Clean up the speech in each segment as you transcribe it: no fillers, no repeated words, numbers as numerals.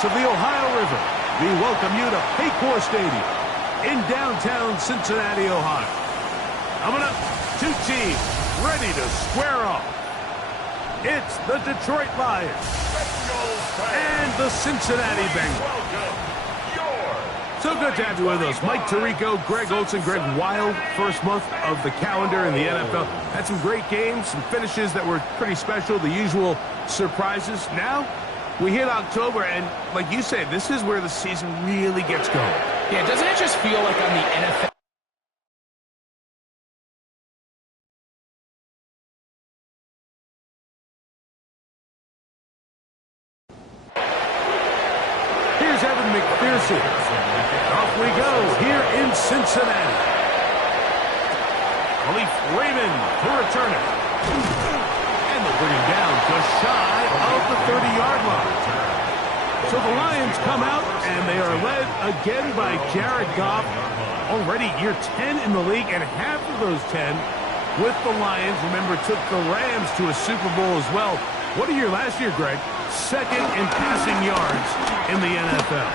banks of the Ohio River, we welcome you to Paycor Stadium in downtown Cincinnati, Ohio. Coming up, two teams ready to square off. It's the Detroit Lions and the Cincinnati Bengals. So good to have you with us. Mike Tirico, Greg Olson. Greg, wild first month of the calendar in the NFL. Had some great games, some finishes that were pretty special, the usual surprises. Now, we hit October, and like you said, this is where the season really gets going. Yeah, doesn't it just feel like on the NFL? Here's Evan McPherson. Off we go here in Cincinnati. Khalif Raymond to return it. And they'll bring him down just shy of the 30-yard line. So the Lions come out, and they are led again by Jared Goff. Already year 10 in the league, and half of those 10 with the Lions. Remember, took the Rams to a Super Bowl as well. What a year last year, Greg. Second in passing yards in the NFL.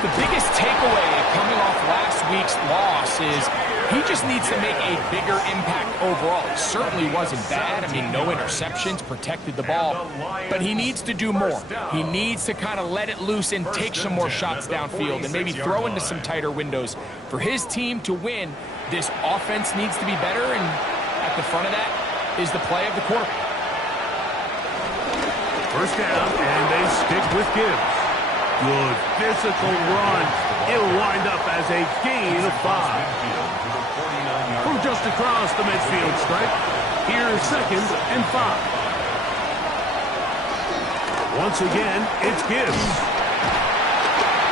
The biggest takeaway coming off last week's loss is he just needs to make a bigger impact overall. It certainly wasn't bad. I mean, no interceptions, protected the ball. But he needs to do more. He needs to kind of let it loose and take some more shots downfield and maybe throw into some tighter windows. For his team to win, this offense needs to be better, and at the front of that is the play of the quarterback. First down, and they stick with Gibbs. Good physical run. It'll wind up as a gain of 5. From just across the midfield stripe, here's 2nd and 5. Once again, it's Gibbs.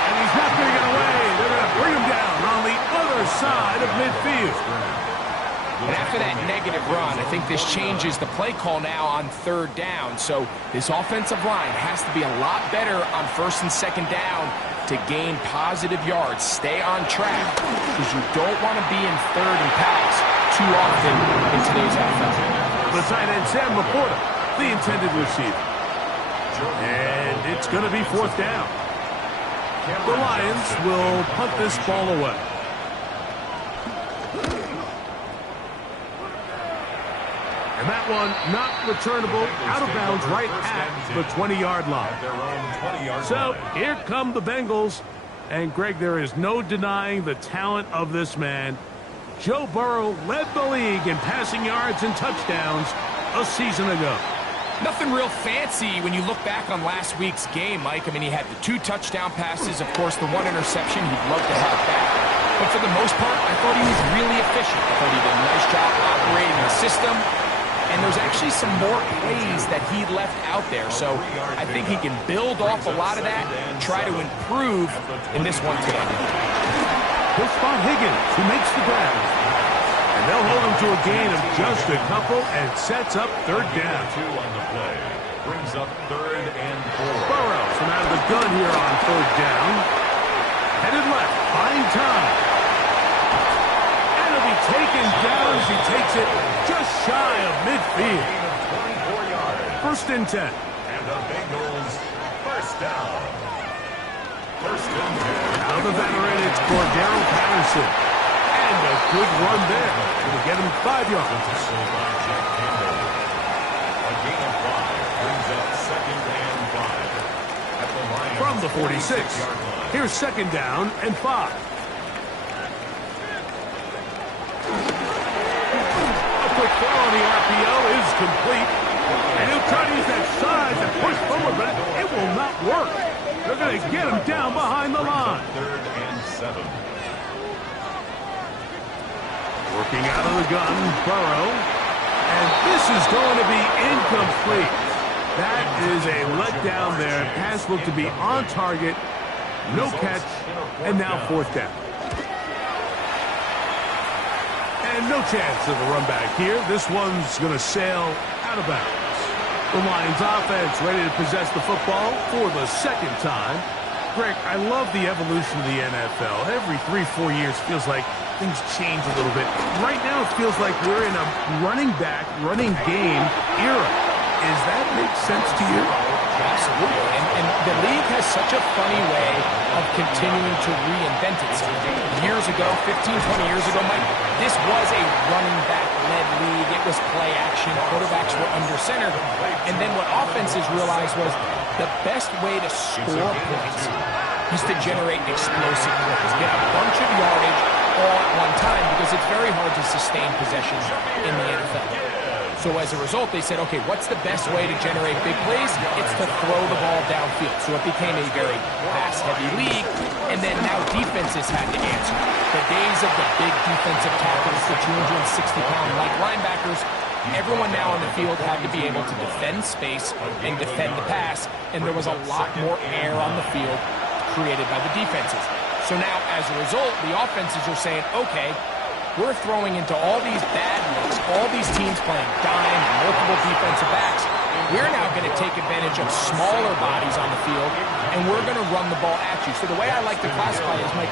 And he's not going to get away. They're going to bring him down on the other side of midfield. And after that negative run, I think this changes the play call now on 3rd down. So this offensive line has to be a lot better on 1st and 2nd down to gain positive yards. Stay on track, because you don't want to be in 3rd and pass too often in today's NFL. The tight end, Sam Laporta, the intended receiver. And it's going to be 4th down. The Lions will punt this ball away. And that one not returnable, out of bounds right at the 20-yard line. So here come the Bengals. And, Greg, there is no denying the talent of this man. Joe Burrow led the league in passing yards and touchdowns a season ago. Nothing real fancy when you look back on last week's game, Mike. I mean, he had the 2 touchdown passes, of course, the 1 interception. He'd love to have back. But for the most part, I thought he was really efficient. I thought he did a nice job operating the system. And there's actually some more plays that he left out there. So I think he can build off a lot of that, try to improve in this one today. He'll spot Higgins, who makes the grab. And they'll hold him to a gain of just a couple and sets up 3rd down. 2 on the play. Brings up 3rd and 4. Burrow from out of the gun here on 3rd down. Headed left, buying time. Taken down as he takes it just shy of midfield. 1st and 10. And the Bengals, 1st down. 1st and 10. Now the veteran, it's Cordero Patterson. And a good run there. It'll get him 5 yards. A gain of 5 brings up 2nd and 5. At the line from the 46. Here's 2nd down and 5. Quick throw on the RPO is complete. And he'll try to use that size and push forward, but it will not work. They're going to get him down behind the line. 3rd and 7. Working out of the gun, Burrow. And this is going to be incomplete. That is a letdown there. Pass looked to be on target. No catch. And now 4th down. And no chance of a run back here. This one's going to sail out of bounds. The Lions offense ready to possess the football for the 2nd time. Greg, I love the evolution of the NFL. Every 3-4 years feels like things change a little bit. Right now it feels like we're in a running back, running game era. Does that make sense to you? Absolutely. And the league has such a funny way of continuing to reinvent itself. Years ago, 15, 20 years ago, Mike, this was a running back-led league. It was play action. Quarterbacks were under center. And then what offenses realized was the best way to score points is to generate explosive plays. Get a bunch of yardage all at one time because it's very hard to sustain possessions in the NFL. So as a result, they said, okay, what's the best way to generate big plays? It's to throw the ball downfield. So it became a very pass-heavy league, and then now defenses had to answer. The days of the big defensive tackles, the 260-pound like linebackers, everyone now on the field had to be able to defend space and defend the pass, and there was a lot more air on the field created by the defenses. So now, as a result, the offenses are saying, okay, we're throwing into all these bad looks, all these teams playing dime, multiple defensive backs. We're now going to take advantage of smaller bodies on the field, and we're going to run the ball at you. So the way I like to classify it is, Mike,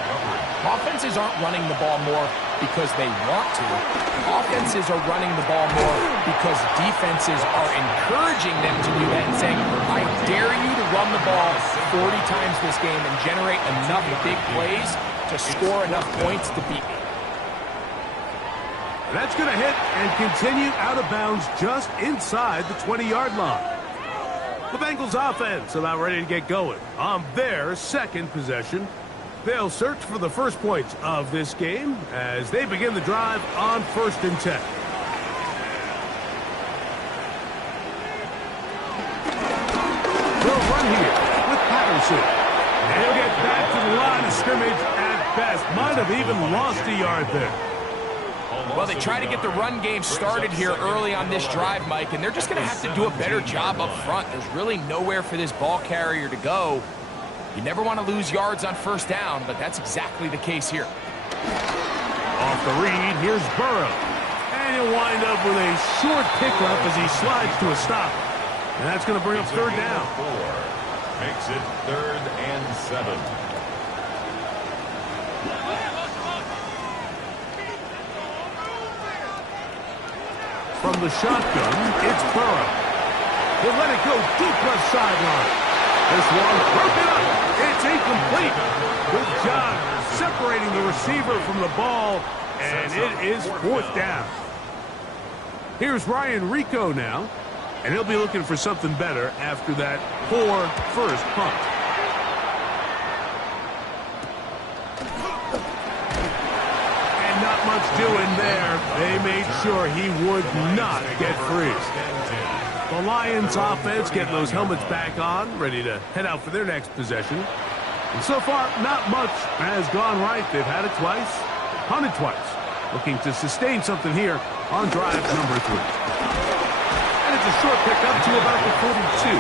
offenses aren't running the ball more because they want to. Offenses are running the ball more because defenses are encouraging them to do that and saying, I dare you to run the ball 40 times this game and generate enough big plays to score enough points to beat me. That's going to hit and continue out of bounds just inside the 20-yard line. The Bengals offense about ready to get going on their second possession. They'll search for the first points of this game as they begin the drive on 1st and 10. They'll run here with Patterson. They'll get back to the line of scrimmage at best. Might have even lost a yard there. Well, they try to get the run game started here early on this drive, Mike, and they're just going to have to do a better job up front. There's really nowhere for this ball carrier to go. You never want to lose yards on 1st down, but that's exactly the case here. Off the read, here's Burrow. And he'll wind up with a short pickup as he slides to a stop. And that's going to bring up 3rd down. Makes it 3rd and 7. From the shotgun, it's Burrow. He'll let it go deep left sideline. This one broken up. It's incomplete. Good job separating the receiver from the ball, and it is 4th down. Here's Ryan Rico now, and he'll be looking for something better after that poor first punt. And not much doing there. They made sure he would not get free. The Lions offense getting those helmets back on, ready to head out for their next possession. And so far, not much has gone right. They've had it twice, punted twice. Looking to sustain something here on drive number 3. And it's a short pickup to about the 42.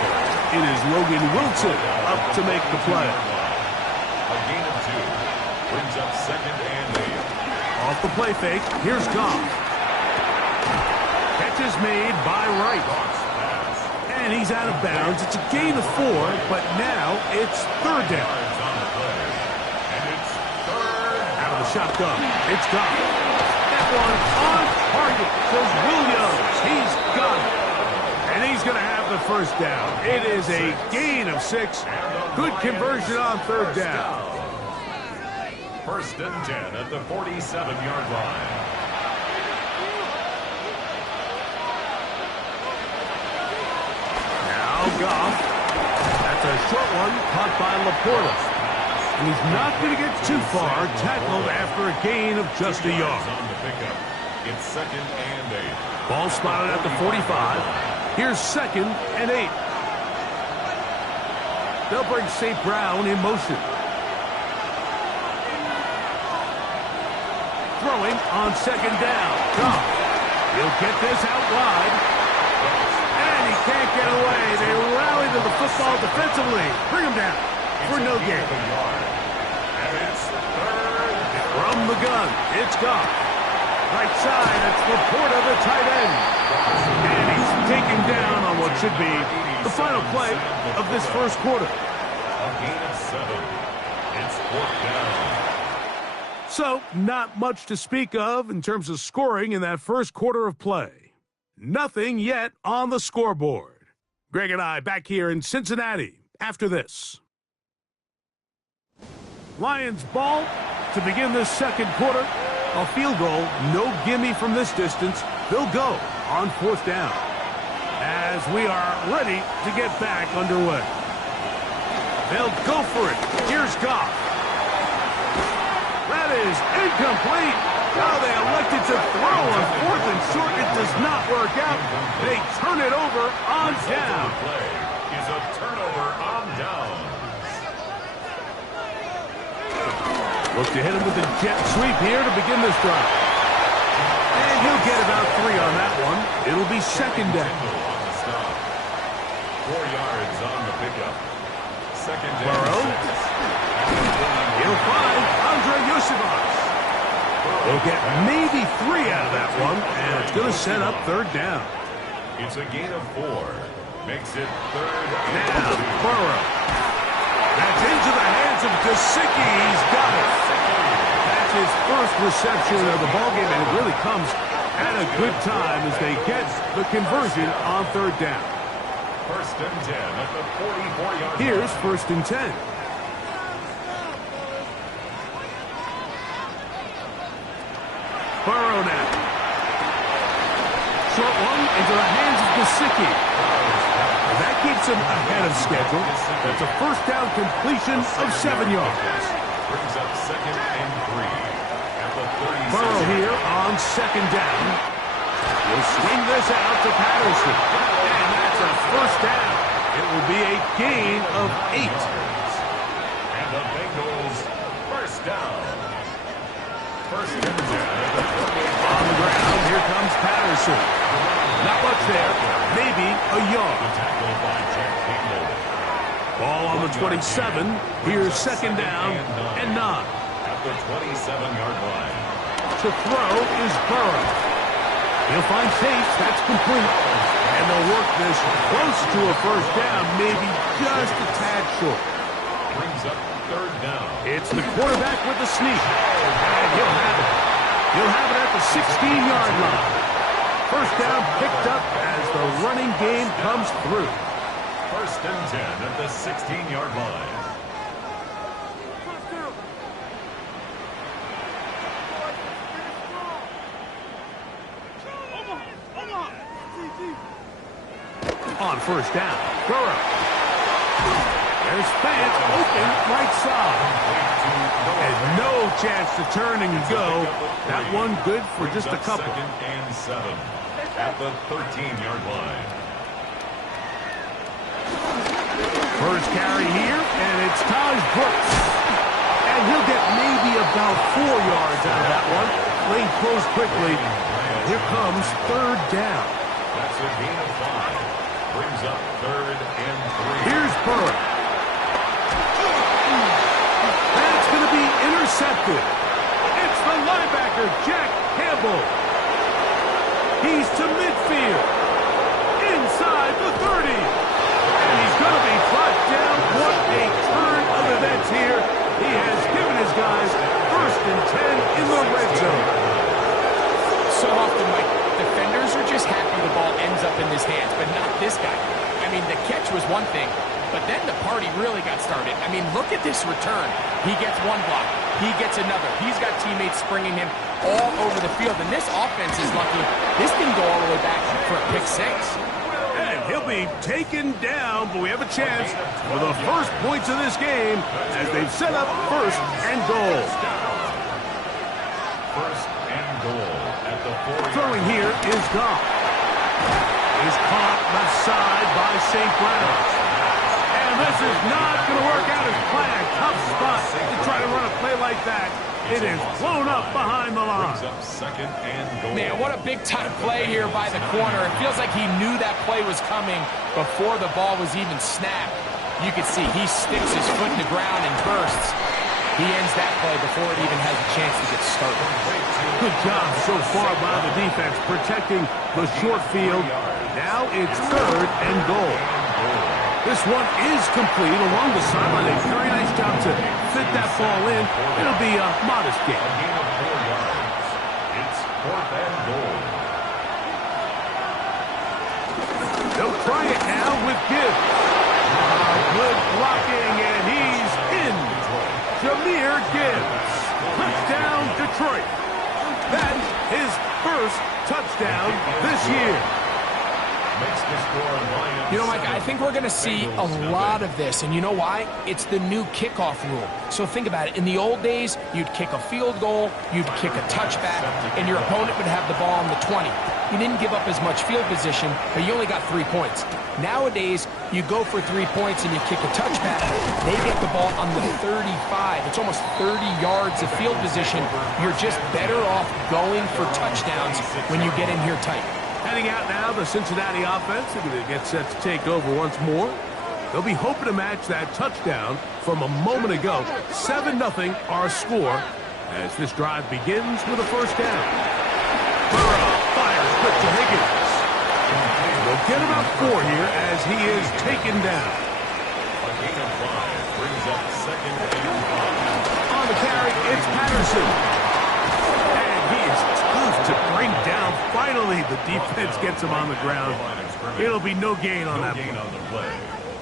It is Logan Wilson up to make the play. A gain of 2. Brings up 2nd and 8. Off the play fake, here's Goff. Catch is made by Wright. And he's out of bounds. It's a gain of 4, but now it's 3rd down. And it's 3rd. Out of the shotgun, it's Goff. That one on target, says Williams. He's got it. And he's going to have the 1st down. It is a gain of 6. Good conversion on 3rd down. 1st and 10 at the 47-yard line. Goff. That's a short one caught by Laporta. And he's not going to get too far, tackled after a gain of just a yard. It's 2nd and 8. Ball spotted at the 45. Here's 2nd and 8. They'll bring St. Brown in motion. Throwing on 2nd down. Goff. He'll get this out wide. Can't get away. They rally to the football defensively. Bring him down for no gain. And it's 3rd. From the gun, it's Goff. Right side, it's Laporta, the tight end. And he's taken down on what should be the final play of this 1st quarter. A gain of 7. It's 4th down. So, not much to speak of in terms of scoring in that 1st quarter of play. Nothing yet on the scoreboard. Greg and I back here in Cincinnati after this. Lions ball to begin this second quarter. A field goal, no gimme from this distance. They'll go on 4th down as we are ready to get back underway. They'll go for it. Here's Goff. That is incomplete. Now they elected to throw on 4th and short. It does not work out. They turn it over on down. Play is a turnover on downs. Look to hit him with a jet sweep here to begin this drive. And he'll get about 3 on that one. It'll be 2nd down. On the stop. 4 yards on the pickup. 2nd down. Burrow. He'll find Andre Yosifas. They'll get maybe 3 out of that one, and it's going to set up 3rd down. It's a gain of 4. Makes it 3rd and Now, 2. Burrow. That's into the hands of Gesicki. He's got it. That's his first reception of the ballgame, and it really comes at a good time as they get the conversion on 3rd down. 1st and 10 at the 44-yard line. Here's 1st and 10. Burrow now. Short one into the hands of Gesicki. That keeps him ahead of schedule. That's a 1st down completion of 7 yards. Brings up 2nd and 3 at the 36. Burrow here on 2nd down. Will swing this out to Patterson. And that's a 1st down. It will be a gain of 8. And the Bengals 1st down. 1st and 10 at the 28. On the ground, here comes Patterson. Not much there, maybe a yard. Tackle by Jack Campbell. Ball on the 27. Here's 2nd down and 9. At the 27-yard line. To throw is Burrow. He'll find Chase. That's complete. And they'll work this close to a 1st down, maybe just a tad short. Brings up 3rd down. It's the quarterback with the sneak. And he'll have it. He'll have it at the 16-yard line. 1st down picked up as the running game comes through. 1st and 10 at the 16-yard line. On 1st down, Burrow. There's Fant open right side. And no chance to turn and go. That one good for just a couple. 2nd and 7 at the 13-yard line. First carry here, and it's Taj Brooks. And he'll get maybe about 4 yards out of that one. Lane closed quickly. And here comes 3rd down. That's a gain of 5. Brings up 3rd and 3. Here's Burrow. That's going to be intercepted. It's the linebacker, Jack Campbell. He's to midfield. Inside the 30. And he's going to be brought down. What a turn of events here. He has given his guys 1st and 10 in the red zone. So often, Mike, defenders are just happy the ball ends up in his hands, but not this guy. I mean, the catch was one thing, but then the party really got started. I mean, look at this return. He gets one block. He gets another. He's got teammates springing him all over the field, and this offense is lucky. This didn't go all the way back for a pick 6. And he'll be taken down, but we have a chance for the first points of this game as they've set up 1st and goal. 1st and goal at the 4. Throwing here is Goff. He's caught left side by St. Brown. And this is not going to work out as planned. Tough spot to try to run a play like that. It is blown up behind the line. Brings up 2nd and goal. Man, what a big-time play here by the corner. It feels like he knew that play was coming before the ball was even snapped. You can see he sticks his foot in the ground and bursts. He ends that play before it even has a chance to get started. Good job so far by the defense protecting the short field. Now it's 3rd and goal. This one is complete along the sideline. A very nice job to fit that ball in. It'll be a modest A gain. gain of 4 yards. It's 4th and goal. They'll try it now with Gibbs. Good blocking, and he's in. Jahmyr Gibbs. Touchdown, Detroit. That's his first touchdown this year. You know, Mike, I think we're going to see a lot of this, and you know why? It's the new kickoff rule. So think about it. In the old days, you'd kick a field goal, you'd kick a touchback, and your opponent would have the ball on the 20. You didn't give up as much field position, but you only got 3 points. Nowadays, you go for 3 points and you kick a touchback. They get the ball on the 35. It's almost 30 yards of field position. You're just better off going for touchdowns when you get in here tight. Heading out now, the Cincinnati offense. They're going to get set to take over once more. They'll be hoping to match that touchdown from a moment ago. 7-0 our score as this drive begins with a first down. Burrow fires quick to Higgins. They'll get about 4 here as he is taken down. A gain of 5 brings up second and 5. On the carry, it's Patterson. And he is tough to bring down. Finally, the defense gets him on the ground. It'll be no gain on that play.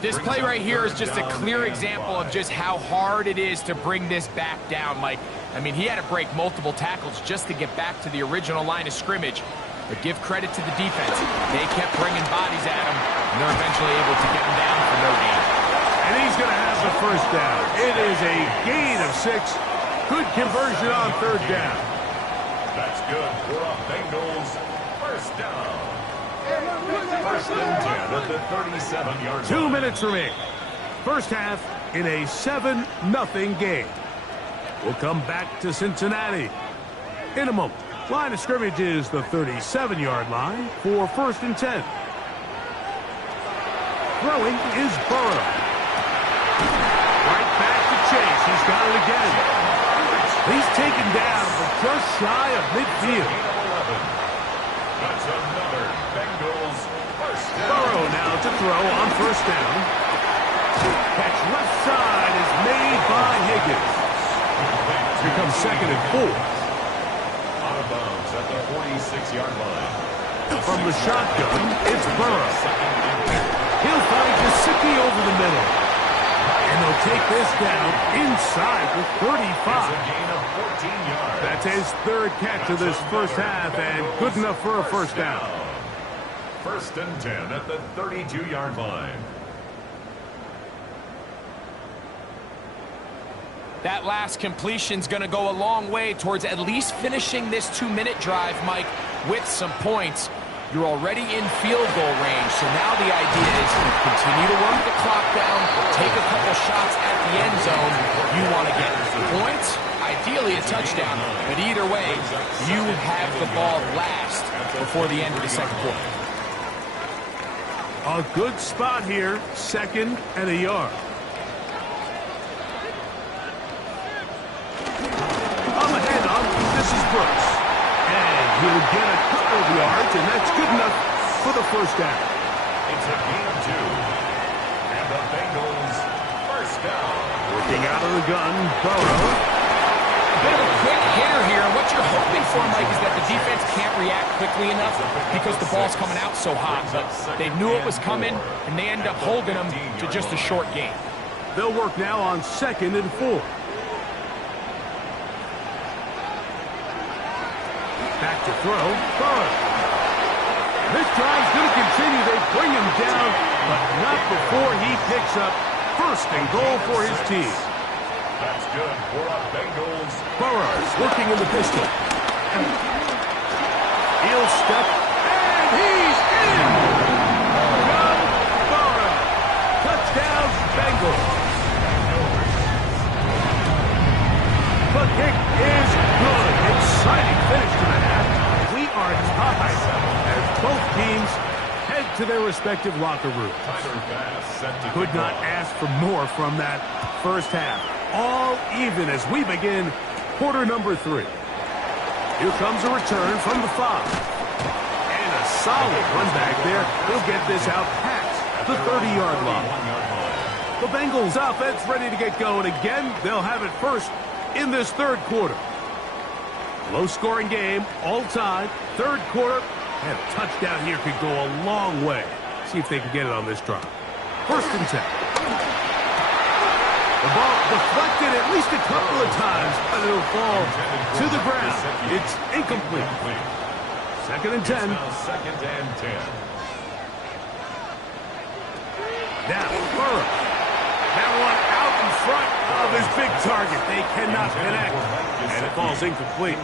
This play right here is just a clear example of just how hard it is to bring this back down, Mike. I mean, he had to break multiple tackles just to get back to the original line of scrimmage. But give credit to the defense. They kept bringing bodies at him, and they're eventually able to get him down for no gain. And he's going to have the first down. It is a gain of 6. Good conversion on third down. That's good for a Bengals first down. First and 10 at the 37-yard line. 2 minutes remaining. First half in a 7-0 game. We'll come back to Cincinnati in a moment. Line of scrimmage is the 37-yard line for first and 10. Throwing is Burrow. Right back to Chase. He's got it again. He's taken down, but just shy of midfield. That's another Bengals first down. Burrow now to throw on first down. Catch left side is made by Higgins. Here comes second and 4. Out of bounds at the 46-yard line. From the shotgun, it's Burrow. He'll find Gesicki over the middle. And they'll take this down inside the 35. A gain of 14 yards. That's his third catch of this first half, and good enough for a first down. First and 10 at the 32-yard line. That last completion's going to go a long way towards at least finishing this 2-minute drive, Mike, with some points. You're already in field goal range, so now the idea is continue to work the clock down, take a couple shots at the end zone. You want to get points, ideally a touchdown, but either way, you have the ball last before the end of the second quarter. A good spot here, second and a yard. On the handoff, this is Brooks. And he'll get a couple of yards, and that's good enough for the first down. It's a gain of 2. And the Bengals first down. Working out of the gun, Burrow. A bit of a quick hitter here. What you're hoping for, Mike, is that the defense can't react quickly enough because the ball's coming out so hot. But they knew it was coming, and they end up holding them to just a short gain. They'll work now on second and 4. Back to throw, Burrow. This drive's going to continue. They bring him down, but not before he picks up first and goal for his team. That's good for a Bengals. Burrow's looking in the pistol. He'll step, and he's in! John Burrow. Touchdown, Bengals. The kick is good. Exciting finish to the half. We are tied as both teams head to their respective locker rooms. Could not ask for more from that first half. All even as we begin quarter number 3. Here comes a return from the 5. And a solid run back there. He'll get this out past the 30-yard line. The Bengals offense ready to get going again. They'll have it first in this third quarter. Low-scoring game, all time. Third quarter, and a touchdown here could go a long way. See if they can get it on this drive. 1st and 10. The ball deflected at least a couple of times, but it'll fall to the ground. It's incomplete. 2nd and 10. Now 2nd and 10. Now, Burrow. That one out in front of his big target. They cannot connect, and it falls incomplete.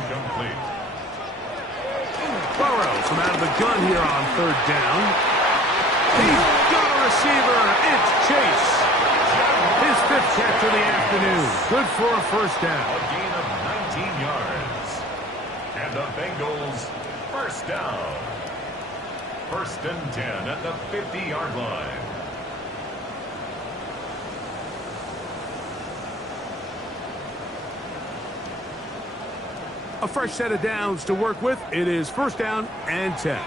Burrow from out of the gun here on 3rd down. He's got a receiver. It's Chase. His 5th catch of the afternoon. Good for a 1st down. A gain of 19 yards. And the Bengals, 1st down. 1st and 10 at the 50-yard line. A fresh set of downs to work with. It is 1st down and 10.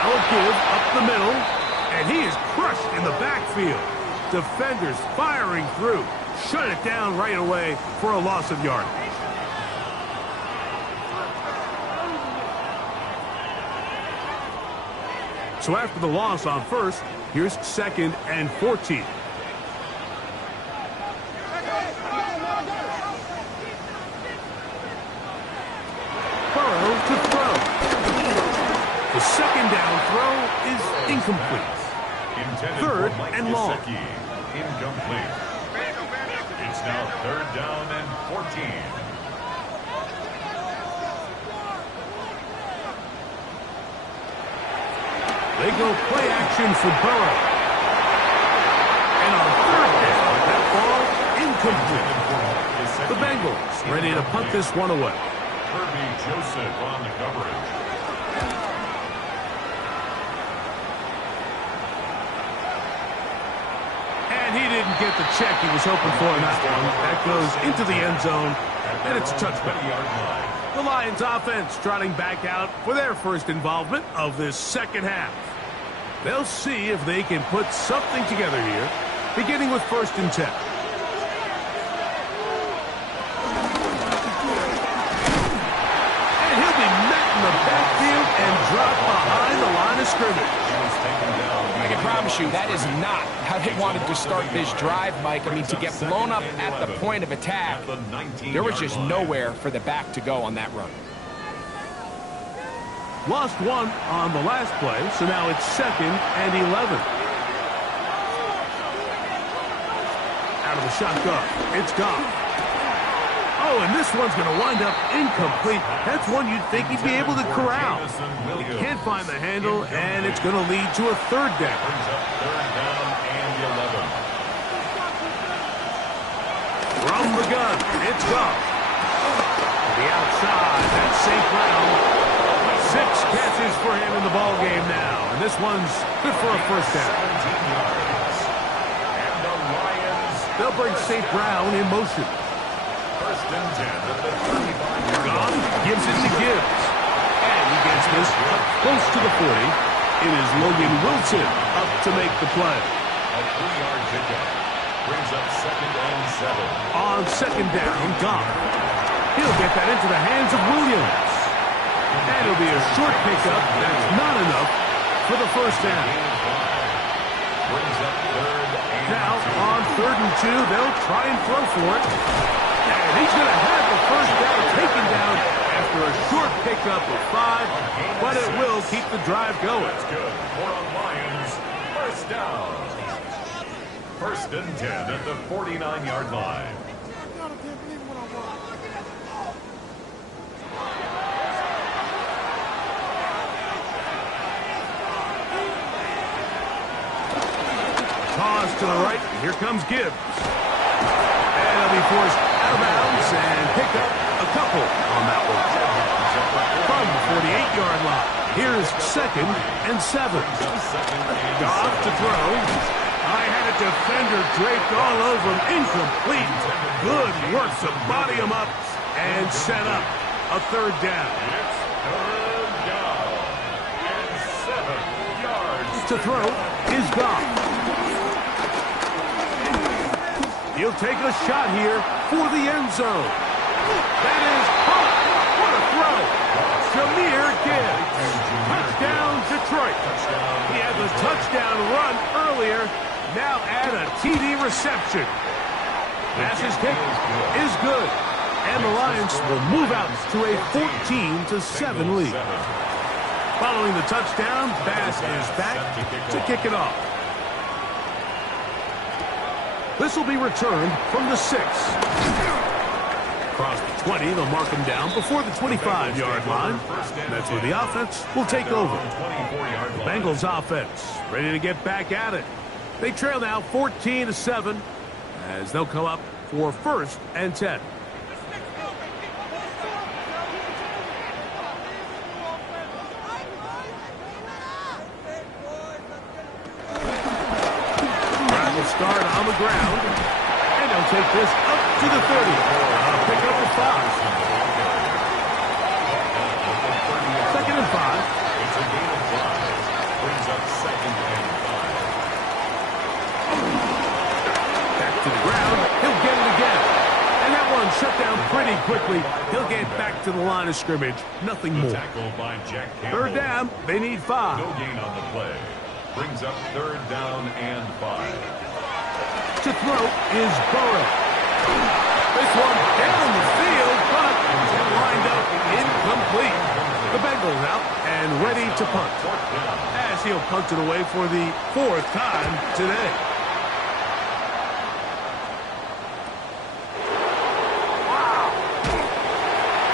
Now a give up the middle, and he is crushed in the backfield. Defenders firing through. Shut it down right away for a loss of yardage. So after the loss on 1st, here's 2nd and 14. The 2nd down throw is incomplete. 3rd and long. Incomplete. It's now 3rd down and 14. They go play action for Burrow. And on 3rd down, that ball incomplete. The Bengals ready to punt this one away. Kirby Joseph on the coverage. He didn't get the check he was hoping for in that one. That goes into the end zone, and it's a touchback. The Lions offense trotting back out for their 1st involvement of this 2nd half. They'll see if they can put something together here, beginning with 1st and 10. And he'll be met in the backfield and dropped behind the line of scrimmage. I can promise you that is not how they wanted to start this drive, Mike. I mean, to get blown up at the point of attack, there was just nowhere for the back to go on that run. Lost one on the last play, so now it's 2nd and 11. Out of the shotgun, it's gone. Oh, and this one's going to wind up incomplete. That's one you'd think he'd be able to corral. He can't find the handle, and it's going to lead to a 3rd down. 3rd down and 11. From the gun, it's gone. To the outside, that's St. Brown. 6 catches for him in the ballgame now, and this one's good for a 1st down. 17 yards. And the Lions. They'll bring St. Brown in motion. 1st and 10 at the 35-yard Goff gives it to Gibbs. And he gets this up close to the 40. It is Logan Wilson up to make the play. A 3-yard pickup brings up 2nd and 7. On 2nd down, Goff. He'll get that into the hands of Williams. And it'll be a short pickup. That's not enough for the 1st down. Brings up 3rd and Now, on 3rd and 2, they'll try and throw for it. And he's going to have the 1st down taken down after a short pickup of 5, but it will keep the drive going. That's good for the Lions. 1st down. 1st and 10 at the 49-yard line. Toss to the right. Here comes Gibbs. And he'll be forced out of bounds and pick up a couple on that one. From the 48-yard line. Here's 2nd and 7. Goff to throw. I had a defender draped all over him. Incomplete. Good work to body him up and set up a 3rd down. It's 3rd down and 7 yards. To throw is Goff. He'll take a shot here for the end zone. That is caught. What a throw. Jahmyr Gibbs. Touchdown, Detroit. He had the touchdown run earlier. Now add a TD reception. Pass's kick is good. And the Lions will move out to a 14-7 lead. Following the touchdown, Bass is back to kick it off. This will be returned from the 6. Across the 20, they'll mark him down before the 25-yard line. That's where the offense will take over. The Bengals offense ready to get back at it. They trail now 14-7 as they'll come up for 1st and 10. Start on the ground, and they'll take this up to the 30. Pick up the 5. 2nd and 5. It's a gain of 5. Brings up 2nd and 5. Back to the ground. He'll get it again. And that one shut down pretty quickly. He'll get back to the line of scrimmage. Nothing more. Tackle by Jack Campbell. 3rd down. They need 5. No gain on the play. Brings up 3rd down and 5. To throw is Burrow. This one down the field, but lined up incomplete. The Bengals out and ready to punt. As he'll punt it away for the 4th time today.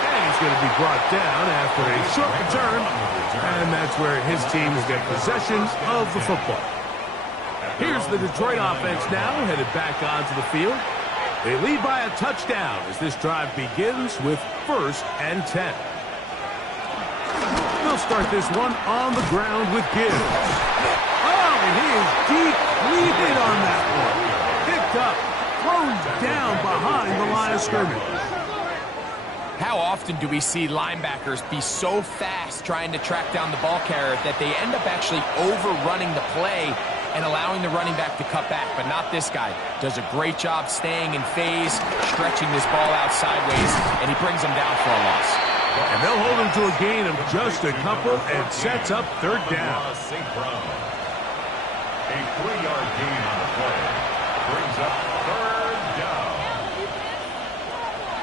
And he's going to be brought down after a short return. And that's where his team will get possession of the football. Here's the Detroit offense now, headed back onto the field. They lead by a touchdown as this drive begins with 1st and 10. They'll start this one on the ground with Gibbs. Oh, he is depleted on that one. Picked up, thrown down behind the line of scrimmage. How often do we see linebackers be so fast trying to track down the ball carrier that they end up actually overrunning the play and allowing the running back to cut back, but not this guy. Does a great job staying in phase, stretching this ball out sideways, and he brings him down for a loss. And they'll hold him to a gain of just a couple and sets up 3rd down. A 3-yard gain on the play. Brings up 3rd down.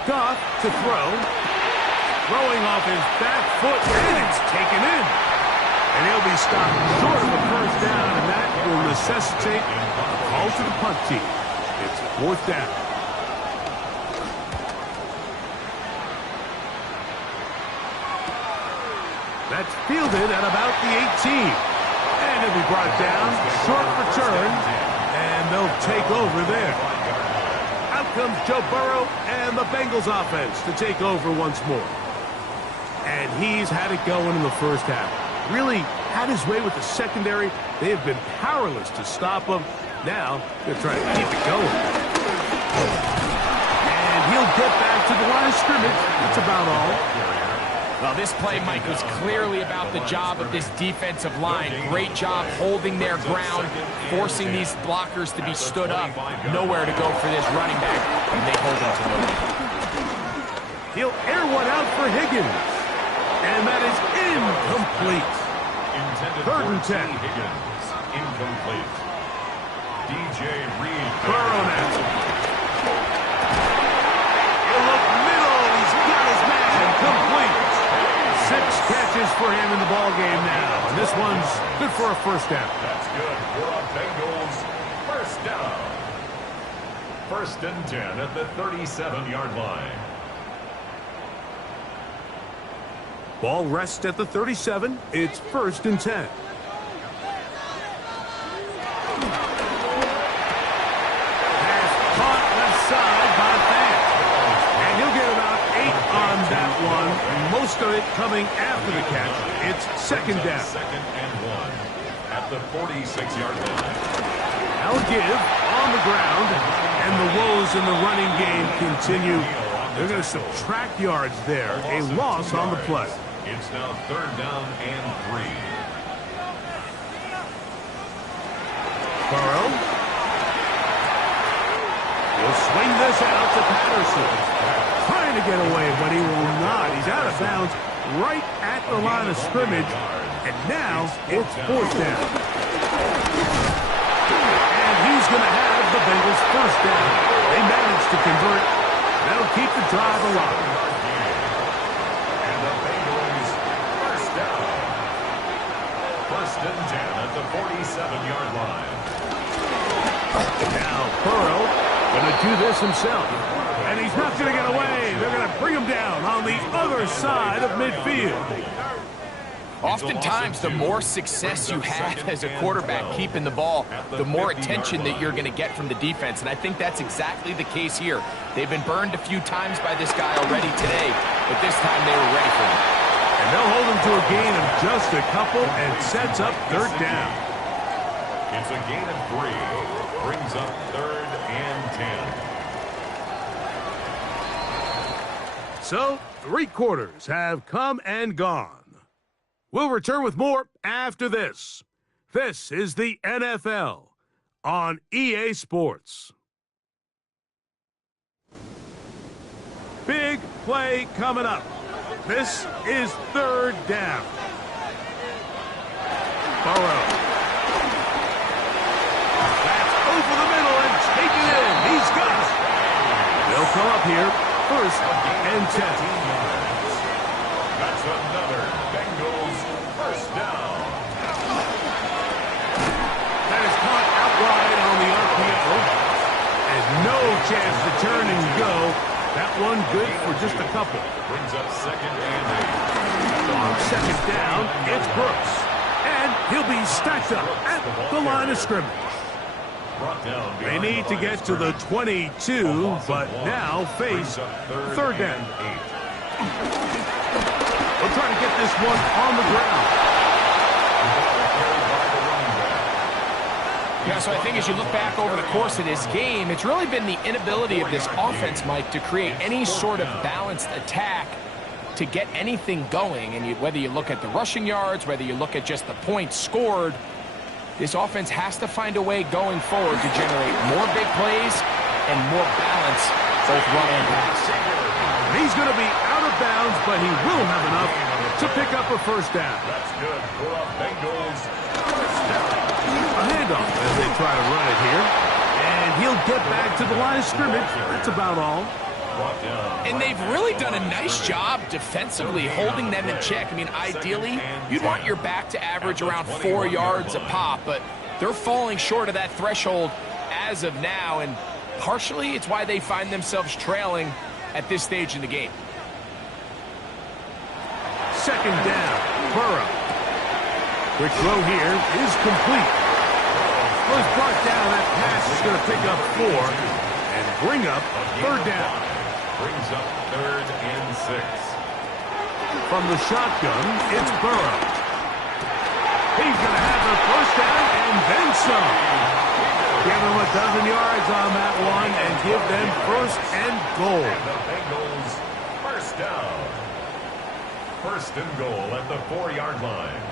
Goff to throw. Throwing off his back foot, and it's taken in. And he'll be stopped short of the 1st down, and that will necessitate a call to the punt team. It's 4th down. That's fielded at about the 18. And he'll be brought down, short return, and they'll take over there. Out comes Joe Burrow and the Bengals offense to take over once more. And he's had it going in the 1st half. Really had his way with the secondary. They have been powerless to stop him. Now they're trying to keep it going. And he'll get back to the line of scrimmage. That's about all. Well, this play, Mike, was clearly about the job of this defensive line. Great job holding their ground, forcing these blockers to be stood up. Nowhere to go for this running back, and they hold him to it. He'll air one out for Higgins. And that is incomplete. 3rd and 10. Higgins, incomplete. DJ Reed. Burrow now. He'll look middle. He's got his man. Complete. 6 catches for him in the ballgame now. And this one's good for a 1st down. That's good for a Bengals 1st down. 1st and 10 at the 37-yard line. Ball rests at the 37. It's 1st and 10. Pass caught aside by Fant. And he'll get about 8 on that one. Most of it coming after the catch. It's 2nd down. 2nd and 1 at the 46-yard line. Now give on the ground. And the woes in the running game continue. They're going to subtract yards there. A loss on the play. It's now 3rd down and 3. Burrow. He'll swing this out to Patterson. Trying to get away, but he will not. He's out of bounds right at the line of scrimmage, and now it's fourth down. And he's going to have the Bengals first down. They managed to convert. That'll keep the drive alive. And the Bengals first down. First and 10 at the 47-yard line. Now Burrow going to do this himself. And he's not going to get away. They're going to bring him down on the other side of midfield. Oftentimes, the more success you have as a quarterback keeping the ball, the more attention that you're going to get from the defense. And I think that's exactly the case here. They've been burned a few times by this guy already today, but this time they were ready for him. And they'll hold him to a gain of just a couple and sets up third down. It's a gain of 3. Brings up third and 10. So, 3 quarters have come and gone. We'll return with more after this. This is the NFL on EA Sports. Big play coming up. This is third down. Burrow. That's over the middle and taken in. He's got it. They'll come up here first and 10. That's another Bengals first down. That is caught out wide on the RPO. And no chance to turn and go. That one good for just a couple. Brings up second and 8. On second down, it's Brooks. And he'll be stacked up at the line of scrimmage. They need to get to the 22, but now face third down. We'll try to get this one on the ground. Yeah, so I think as you look back over the course of this game, it's really been the inability of this offense, Mike, to create any sort of balanced attack to get anything going. And whether you look at the rushing yards, whether you look at just the points scored, this offense has to find a way going forward to generate more big plays and more balance, both run and pass. He's going to be out of bounds, but he will have enough to pick up a first down. That's good for a Bengals first down. A handoff as they try to run it here. And he'll get back to the line of scrimmage. That's about all. And they've really done a nice job defensively holding them in check. I mean, ideally, you'd want your back to average around 4 yards a pop, but they're falling short of that threshold as of now, and partially it's why they find themselves trailing at this stage in the game. Second down, Burrow. Quick throw here is complete. Well, he's brought down. That pass is going to pick up 4 and bring up third down. Brings up third and 6. From the shotgun, it's Burrow. He's going to have the first down and then some. Give them a dozen yards on that one and give them first and goal. And the Bengals first down. First and goal at the 4-yard line.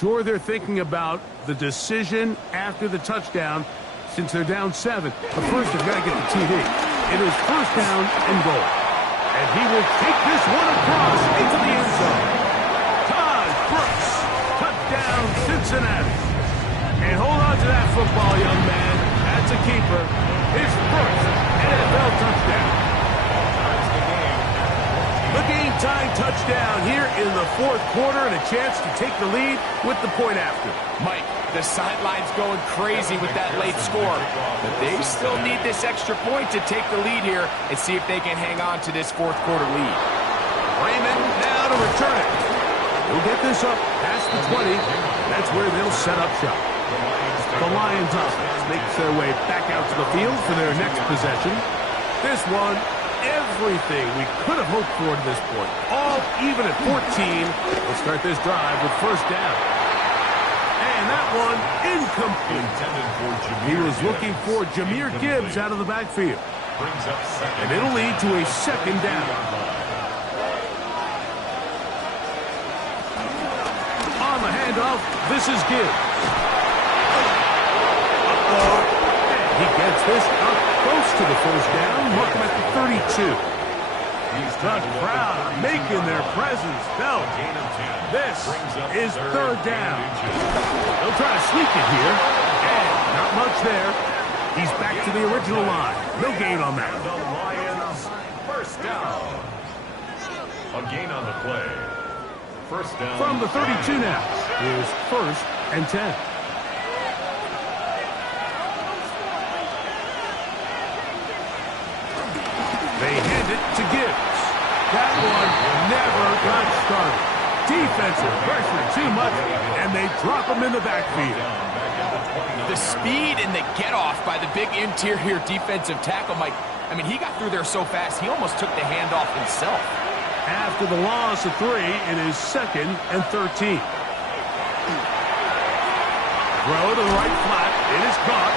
Sure, they're thinking about the decision after the touchdown since they're down 7. But first, they've got to get the TD. It is first down and goal. And he will take this one across into the end zone. Todd Brooks, touchdown Cincinnati. And hold on to that football, young man. That's a keeper. His first NFL touchdown. The game-time touchdown here in the fourth quarter and a chance to take the lead with the point after. Mike, the sideline's going crazy with that late score, but they still need this extra point to take the lead here and see if they can hang on to this fourth quarter lead. Raymond now to return it. We'll get this up past the 20. That's where they'll set up shop. The Lions offense makes their way back out to the field for their next possession. This one, everything we could have hoped for to this point. All even at 14. We'll start this drive with first down. And that one incomplete. He was looking for Jahmyr Gibbs out of the backfield. And it'll lead to a second down. On the handoff, this is Gibbs. elbow. And he gets this up close to the first down. Mark him at the 32. The crowd making their presence felt. This is third down. They'll try to sneak it here. And not much there. He's back to the original line. No gain on that. The Lions, first down. A gain on the play. First down. From the 32 now is first and 10. They hand it to Gibbs. That one never got started. Defensive pressure too much, and they drop him in the backfield. The speed and the get-off by the big interior defensive tackle, Mike. I mean, he got through there so fast, he almost took the handoff himself. After the loss of 3, it is second and 13. Throw to the right flat. It is caught.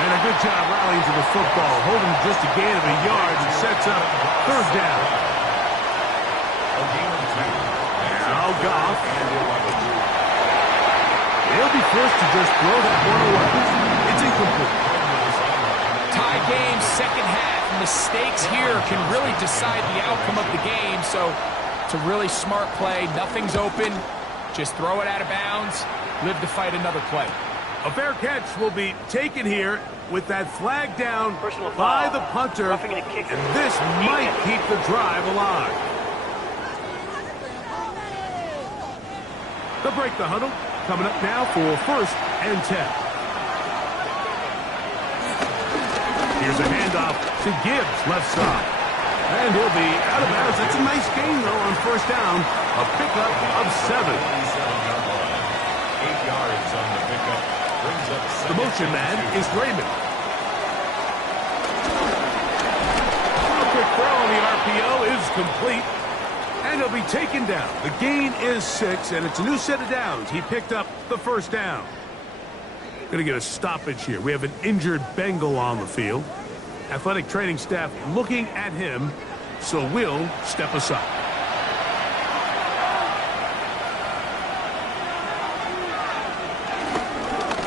And a good job rallying to the football, holding just a gain of a yard and sets up third down. Now Goff. He'll be forced to just throw that one away. It's incomplete. Tie game, second half. Mistakes here can really decide the outcome of the game, so it's a really smart play. Nothing's open. Just throw it out of bounds. Live to fight another play. A fair catch will be taken here with that flag down by the punter, and this might keep the drive alive. They'll break the huddle. Coming up now for first and 10. Here's a handoff to Gibbs, left side. And he'll be out of bounds. It's a nice gain, though, on first down. A pickup of 7. 8 yards on the pickup. Brings up The motion man is Raymond. A quick throw on the RPO is complete. And he'll be taken down. The gain is 6, and it's a new set of downs. He picked up the first down. Going to get a stoppage here. We have an injured Bengal on the field. Athletic training staff looking at him, so we'll step aside.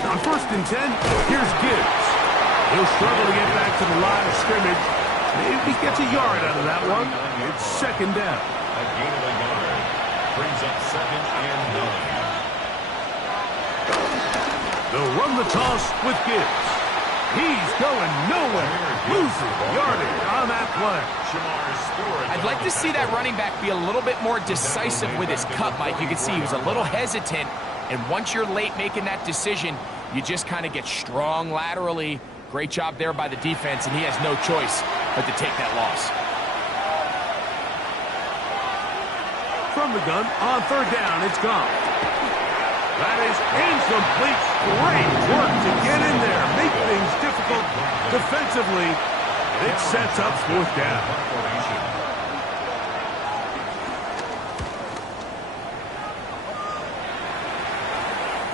On first and 10, here's Gibbs. He'll struggle to get back to the line of scrimmage. Maybe he gets a yard out of that one. It's second down. a gain of a yard. Brings up second and 9. They'll run the toss with Gibbs. He's going nowhere. Losing yardage on that play. I'd like to see that running back be a little bit more decisive with his cut, Mike. You can see he was a little hesitant, and once you're late making that decision, you just kind of get strong laterally. Great job there by the defense, and he has no choice but to take that loss. From the gun, on third down, it's gone. That is incomplete. Great work to get in there, make things difficult defensively. It sets up fourth down.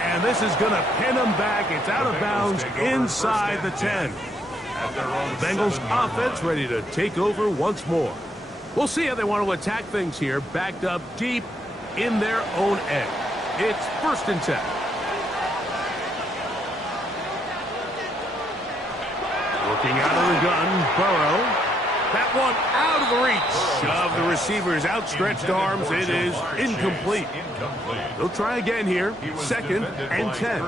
And this is going to pin them back. It's out of bounds inside the 10. Bengals offense ready to take over once more. We'll see how they want to attack things here, backed up deep in their own end. It's first and 10. Looking out of the gun, Burrow. That one out of the reach of the receiver's outstretched arms. It is incomplete. They'll try again here. Second and 10.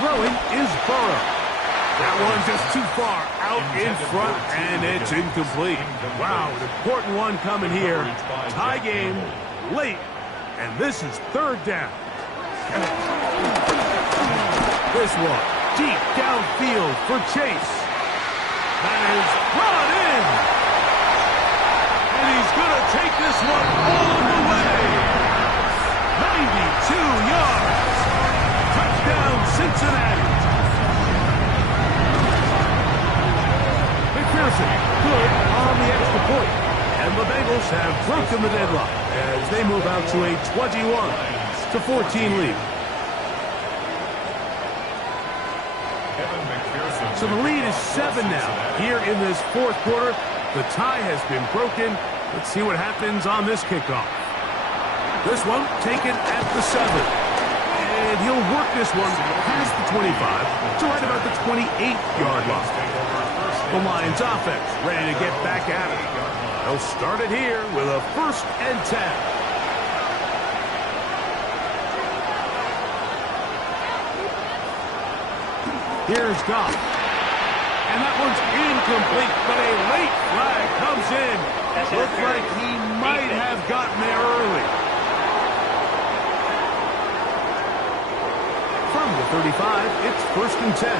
Throwing is Burrow. That one's just too far out in front, and it's incomplete. Wow, an important one coming here. Tie game, late, and this is third down. This one, deep downfield for Chase. That is brought in. And he's going to take this one all the way. 92 yards. Touchdown, Cincinnati. McPherson, good on the extra point. And the Bengals have broken the deadlock as they move out to a 21-14 lead. So the lead is 7 now. Here in this fourth quarter, the tie has been broken. Let's see what happens on this kickoff. This one taken at the 7. And he'll work this one past the 25 to right about the 28-yard line. The Lions offense ready to get back at it. They'll start it here with a 1st and 10. Here's Goff. And that one's incomplete, but a late flag comes in. Looks like he might have gotten there early. From the 35, it's 1st and 10.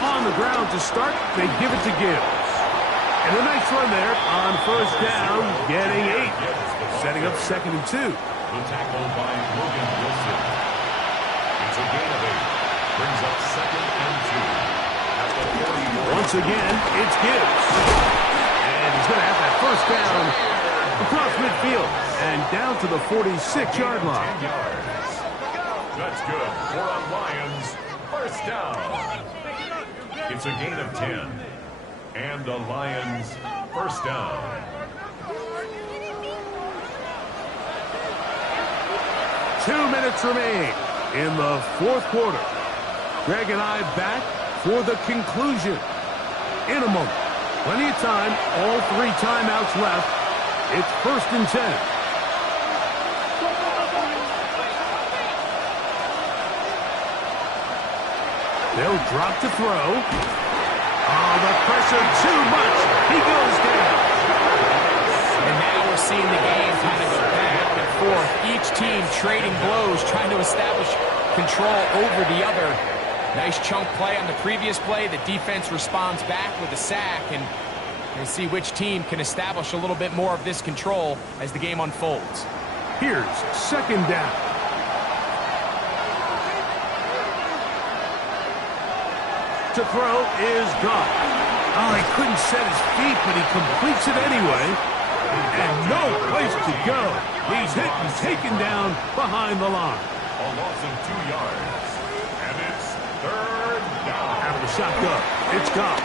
On the ground to start, they give it to Gibbs. And a nice run there on 1st down, getting 8. Setting up 2nd and 2. The tackle by Logan Wilson. It's a gain of 8. Brings up 2nd and 2. At the 41. Once again, it's Gibbs. And he's going to have that 1st down across midfield and down to the 46-yard line. 10 yards. That's good for a Lions 1st down. It's a gain of 10. And the Lions 1st down. 2 minutes remain in the 4th quarter. Greg and I back for the conclusion. In a moment. Plenty of time. All 3 timeouts left. It's 1st and 10. They'll drop to throw. Oh, the pressure too much. He goes down. And now we're seeing the game kind of go back and forth. Each team trading blows, trying to establish control over the other. Nice chunk play on the previous play. The defense responds back with a sack, and we'll see which team can establish a little bit more of this control as the game unfolds. Here's 2nd down. To throw is Goff. Oh, he couldn't set his feet, but he completes it anyway. And no place to go. He's hit and taken down behind the line. A loss of 2 yards. And it's 3rd down. Out of the shotgun, it's Goff.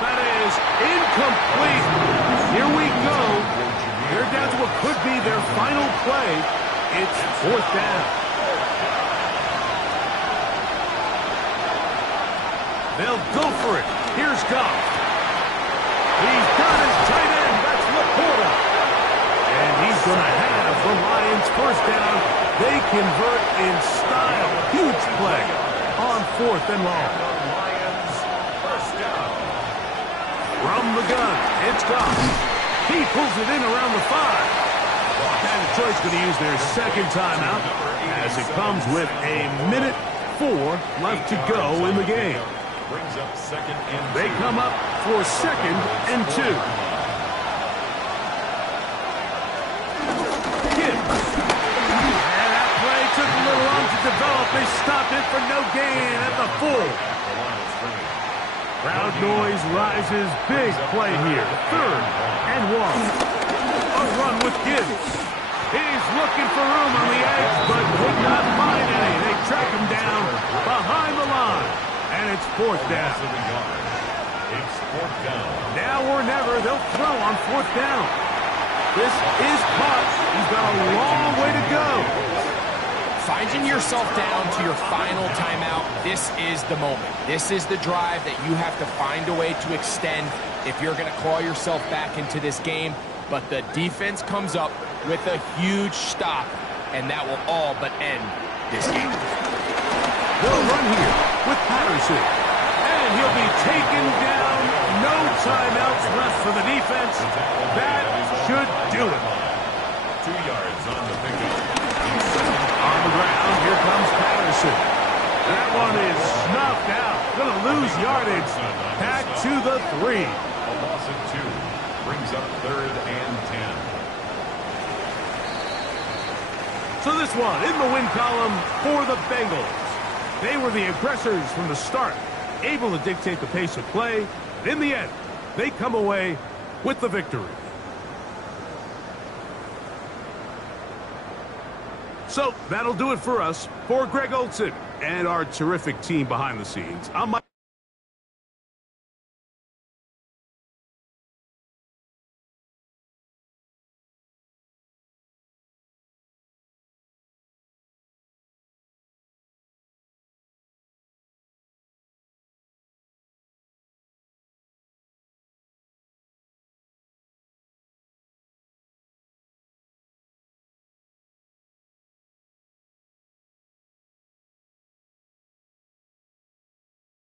That is incomplete. Here we go. They're down to what could be their final play. It's 4th down. They'll go for it. Here's Goff. He's got his tight end. That's Laporta. And he's going to have the Lions 1st down. They convert in style. Huge play on 4th and long. Lions 1st down. From the gun, it's Goff. He pulls it in around the 5. And Detroit's going to use their 2nd timeout as it comes with a minute 4 left to go in the game. Brings up 2nd and 2. They come up for 2nd and 2. Gibbs. And that play took a little long to develop. They stopped it for no gain at the 4. Crowd noise rises. Big play here. 3rd and 1. A run with Gibbs. He's looking for room on the edge, but could not find any. They track him down behind the line. And it's 4th down. It's 4th down. Now or never, they'll throw on 4th down. This is caught. He's got a long way to go. Finding yourself down to your final timeout, this is the moment. This is the drive that you have to find a way to extend if you're going to claw yourself back into this game. But the defense comes up with a huge stop, and that will all but end this game. They'll run here with Patterson. And he'll be taken down. No timeouts left for the defense. That should do it. 2 yards on the pickup. On the ground, here comes Patterson. That one is snuffed out. Going to lose yardage. Back to the 3. A loss of 2. Brings up 3rd and 10. So this one in the win column for the Bengals. They were the aggressors from the start, able to dictate the pace of play. In the end, they come away with the victory. So that'll do it for us. For Greg Olson and our terrific team behind the scenes, I'm Mike.